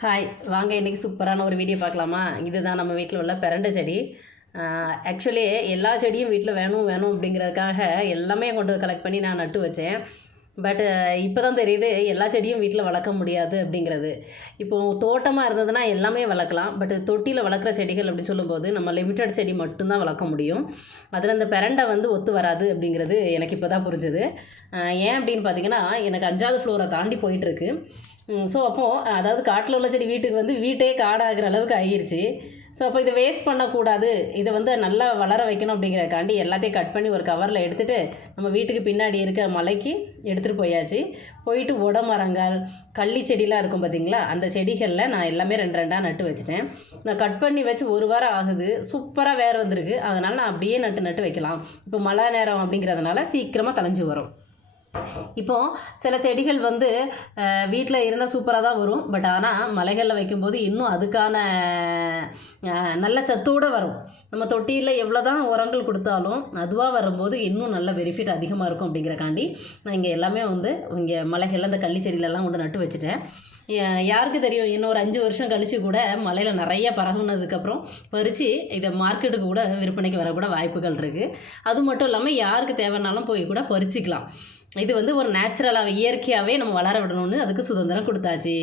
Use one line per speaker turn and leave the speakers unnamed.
Hi வாங்க இன்றைக்கி சூப்பரான ஒரு வீடியோ பார்க்கலாமா? இதுதான் நம்ம வீட்டில் உள்ள பிரண்டை செடி. ஆக்சுவலி எல்லா செடியும் வீட்டில் வேணும் வேணும் அப்படிங்கிறதுக்காக எல்லாமே கொண்டு கலெக்ட் பண்ணி நான் நட்டு வச்சேன். பட் இப்போ தான் தெரியுது எல்லா செடியும் வீட்டில் வளர்க்க முடியாது அப்படிங்கிறது. இப்போது தோட்டமாக இருந்ததுன்னா எல்லாமே வளர்க்கலாம். பட் தொட்டியில் வளர்க்குற செடிகள் அப்படின்னு சொல்லும்போது நம்ம லிமிட்டட் செடி மட்டும்தான் வளர்க்க முடியும். அதில் இந்த பெரண்டை வந்து ஒத்து வராது அப்படிங்கிறது எனக்கு இப்போ தான் புரிஞ்சுது ஏன் அப்படின்னு பார்த்தீங்கன்னா எனக்கு அஞ்சாவது ஃப்ளோரை தாண்டி போயிட்டுருக்கு ஸோ அப்போது அதாவது காட்டில் உள்ள செடி வீட்டுக்கு வந்து வீட்டே காடாகிற அளவுக்கு ஆகிருச்சு. ஸோ அப்போ இதை வேஸ்ட் பண்ணக்கூடாது. இதை வந்து நல்லா வளர வைக்கணும் அப்படிங்கிறக்காண்டி எல்லாத்தையும் கட் பண்ணி ஒரு கவரில் எடுத்துகிட்டு நம்ம வீட்டுக்கு பின்னாடி இருக்கிற மலைக்கு எடுத்துகிட்டு போயாச்சு. போயிட்டு உட மரங்கள் கள்ளி செடிலாம் இருக்கும் பார்த்தீங்களா அந்த செடிகளில் நான் எல்லாமே ரெண்டு ரெண்டாக நட்டு வச்சுட்டேன். நான் கட் பண்ணி வச்சு ஒரு வாரம் ஆகுது. சூப்பராக வேறு வந்திருக்கு. அதனால் நான் அப்படியே நட்டு நட்டு வைக்கலாம். இப்போ மழை நேரம் அப்படிங்கிறதுனால சீக்கிரமாக தலைஞ்சு வரும். இப்போ சில செடிகள் வந்து வீட்டில் இருந்தால் சூப்பராக தான் வரும். பட் ஆனால் மலைகளில் வைக்கும்போது இன்னும் அதுக்கான நல்ல சத்தோடு வரும். நம்ம தொட்டியில் எவ்வளோ தான் உரங்கள் கொடுத்தாலும் அதுவாக வரும்போது இன்னும் நல்ல பெனிஃபிட் அதிகமாக இருக்கும் அப்படிங்கிறக்காண்டி நான் இங்கே எல்லாமே வந்து இங்கே மலைகளில் இந்த கள்ளி செடியிலலாம் கொண்டு நட்டு வச்சுட்டேன். யாருக்கு தெரியும் இன்னும் ஒரு அஞ்சு வருஷம் கழித்து கூட மலையில் நிறைய பரகுனதுக்கப்புறம் பறித்து இதை மார்க்கெட்டுக்கு கூட விற்பனைக்கு வரக்கூட வாய்ப்புகள் இருக்குது அது மட்டும் இல்லாமல் யாருக்கு தேவைனாலும் போய் கூட பறிச்சிக்கலாம். இது வந்து ஒரு நேச்சுரலாகவே இயற்கையாகவே நம்ம வளர விடணும்னு அதுக்கு சுதந்திரம் கொடுத்தாச்சு.